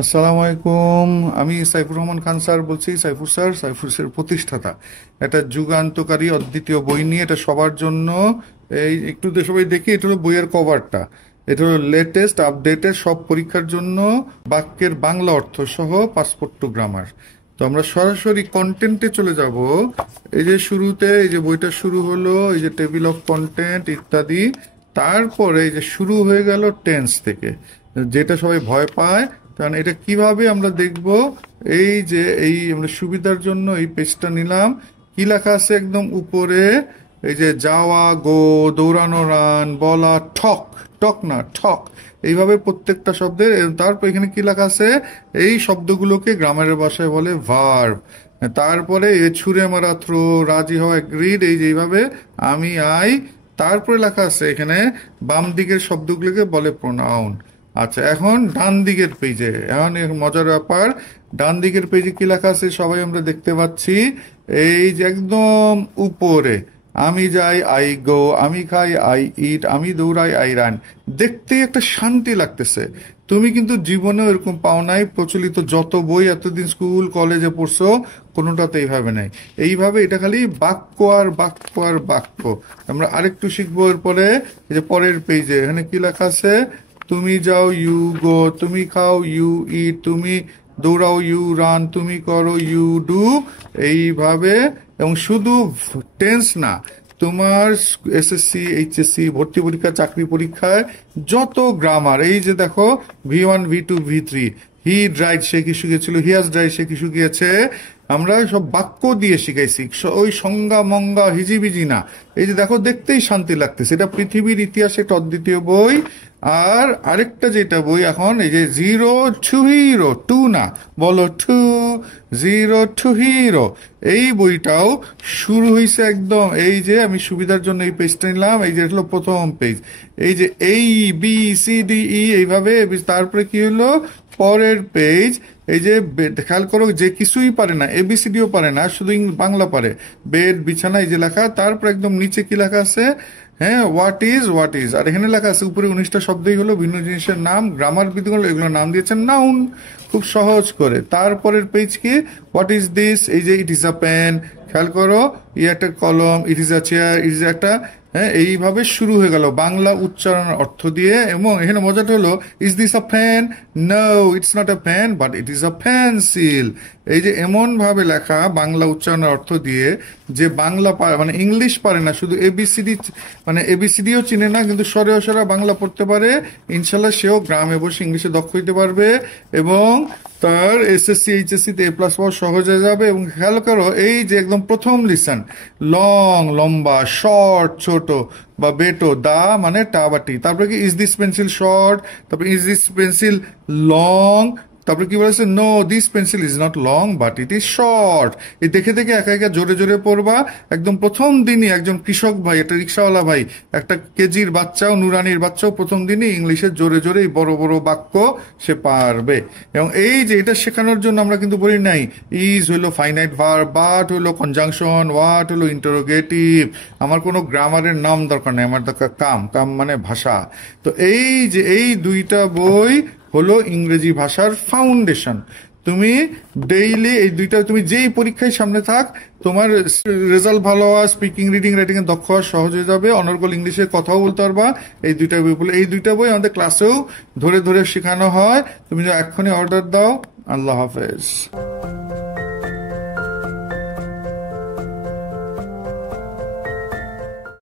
আসসালামু আলাইকুম। আমি সাইফুর রহমান খান স্যার বলছি। সাইফুর স্যার, সাইফুর স্যার প্রতিষ্ঠাতা। একটা যুগান্তকারী অদ্বিতীয় বই নিয়ে, এটা সবার জন্য। এই একটু সবাই দেখি, এটা হলো বইয়ের কভারটা। এটা হলো লেটেস্ট আপডেটেড সব পরীক্ষার জন্য বাক্যের বাংলা অর্থ সহ পাসপোর্ট টু গ্রামার। তো আমরা সরাসরি কন্টেন্টে চলে যাব। এই যে শুরুতে এই যে বইটা শুরু হলো, এই যে টেবিল অফ কন্টেন্ট ইত্যাদি। তারপরে এই যে শুরু হয়ে গেল টেন্স থেকে, যেটা সবাই ভয় পায়। কারণ এটা কিভাবে আমরা দেখব, এই যে এই আমরা সুবিধার জন্য এই পেজটা নিলাম। কি লেখা আছে একদম উপরে? এই যে যাওয়া, গো, দৌড়ানো, রান, বলা, ঠক, টক না ঠক, এইভাবে প্রত্যেকটা শব্দের। তারপর এখানে কি লেখা আছে? এই শব্দগুলোকে গ্রামারের ভাষায় বলে ভার্ব। তারপরে এ ছুঁড়ে মারা, থ্রো, রাজি হওয়া, গ্রিড, এই যে এইভাবে আমি, আই। তারপরে লেখা আছে এখানে বাম দিকের শব্দগুলোকে বলে প্রোনাউন। আচ্ছা, এখন ডান দিকের পেজে, এখন মজার ব্যাপার, ডান দিকের পেজে কি লেখা আছে সবাই আমরা দেখতে পাচ্ছি। এই যে একদম উপরে, আমি যাই, আই গো, আমি খাই, আই ইট, আমি দৌড়াই, আই রান। দেখতেই একটা শান্তি লাগতেছে। তুমি কিন্তু জীবনেও এরকম পাও নাই। প্রচলিত যত বই এতদিন স্কুল কলেজে পড়ছো, কোনোটাতে এইভাবে নাই। এইভাবে এটা খালি বাক্য আর বাক্য আর বাক্য। আমরা আরেকটু শিখবো এরপরে। এই যে পরের পেজে এখানে কি লেখা আছে? তুমি যাও, ইউ গো, তুমি খাও, ইউ ইট, তুমি দৌড়াও, ইউ রান, তুমি করো, ইউ ডু। এইভাবে। এবং শুধু টেন্স না, তোমার এসএসসি, এইচএসসি, ভর্তি পরীক্ষা, চাকরি পরীক্ষায় যত গ্রামার, এই যে দেখো V1, V2, V3, হি ড্রাইড সে কি শিখেছিল, হি হাজ ড্রাইড সে কি শিখিয়েছে। আমরা সব বাক্য দিয়ে শিখাইছি, ওই সংজ্ঞা মঙ্গা হিজিবিজি না। এই যে দেখো, দেখতেই শান্তি লাগতেছে। এটা পৃথিবীর ইতিহাসে একটা অদ্বিতীয় বই। আর আরেকটা যেটা বই এখন, এই যে জিরো টু হিরো, টু না, বলো টু, জিরো টু হিরো, এই বইটাও শুরু হয়েছে একদম। এই যে আমি সুবিধার জন্য এই পেজটা নিলাম। এই যে হলো প্রথম পেজ। এই যে এই বি সি ডি ই এইভাবে। তারপরে কি হলো পরের পেজ? এই যে খেয়াল করো, যে কিছুই পারে না, এবিসিডিও পারে না, শুধু বাংলা পারে, বেড, বিছানা, এই যে লেখা। তারপর একদম নিচে কি লেখা আছে? হ্যাঁ, হোয়াট ইজ, হোয়াট ইজ। আর এখানে লেখা আছে উপরে 19টা শব্দই হলো ভিন্ন জিনিসের নাম। গ্রামার বিদগুলো এগুলো নাম দিয়েছেন নাউন, খুব সহজ করে। তারপরের পেজ কি? What is this? এই যে ইট ইজ আ পেন, খেয়াল করো, ই একটা কলম, ইট is a chair, it is একটা। হ্যাঁ, এইভাবে শুরু হয়ে গেল বাংলা উচ্চারণের অর্থ দিয়ে। এবং এখানে মজাটা হলো, is this a fan? No, it's not a fan, but it is a pencil. এই যে এমন ভাবে লেখা বাংলা উচ্চারণের অর্থ দিয়ে, যে বাংলা মানে ইংলিশ পারে না, শুধু এবিসিডি, মানে এবিসিডিও চিনে না, কিন্তু সরে অসরা বাংলা পড়তে পারে, ইনশাল্লাহ সেও গ্রামে বসে ইংলিশে দক্ষ হইতে পারবে। এবং তার এসএসসি, এইচএসসি তে A+ পাওয়া সহজ হয়ে যাবে। এবং খেয়াল করো, এই যে একদম প্রথম লিসন, লং লম্বা, শর্ট ছোট, বা বেটো, দা মানে টা বা টি। তারপরে কি? Is this pencil short? তারপরে ইজ দিস পেন্সিল লং? তারপরে কি বলেছে? No, this pencil is not long but it is short. এই দেখে দেখে একা একা জোরে জোরে পড়বা। একদম প্রথম দিনই একজন কৃষক ভাই, একটা রিক্সাওয়ালা ভাই, একটা কেজির বাচ্চাও, নুরানির বাচ্চাও প্রথম দিনই ইংলিশে জোরে জোরে এই বড় বড় বাক্য সে পারবে। এবং এই যে এটা শেখানোর জন্য আমরা কিন্তু বলি নাই ইজ হইলো ফাইনাইট ভার্ব, বাট হইলো কনজাংশন, হোয়াট হইলো ইন্টারোগেটিভ। আমার কোনো গ্রামারের নাম দরকার নেই, আমার দরকার কাম। কাম মানে ভাষা। তো এই যে এই দুইটা বই হলো ইংরেজি ভাষার ফাউন্ডেশন। তুমি ডেইলি এই দুইটা, তুমি যেই পরীক্ষায় সামনে থাক, তোমার রেজাল্ট ভালো হওয়া, স্পিকিং, রিডিং, রাইটিং এ দক্ষ হওয়া সহজ হয়ে যাবে। অনর্গল ইংলিশে কথাও বলতে পারবা এই দুইটা বই বলে। এই দুইটা বই আমাদের ক্লাসেও ধরে ধরে শেখানো হয়। তুমি এক্ষুনি অর্ডার দাও। আল্লাহ হাফেজ।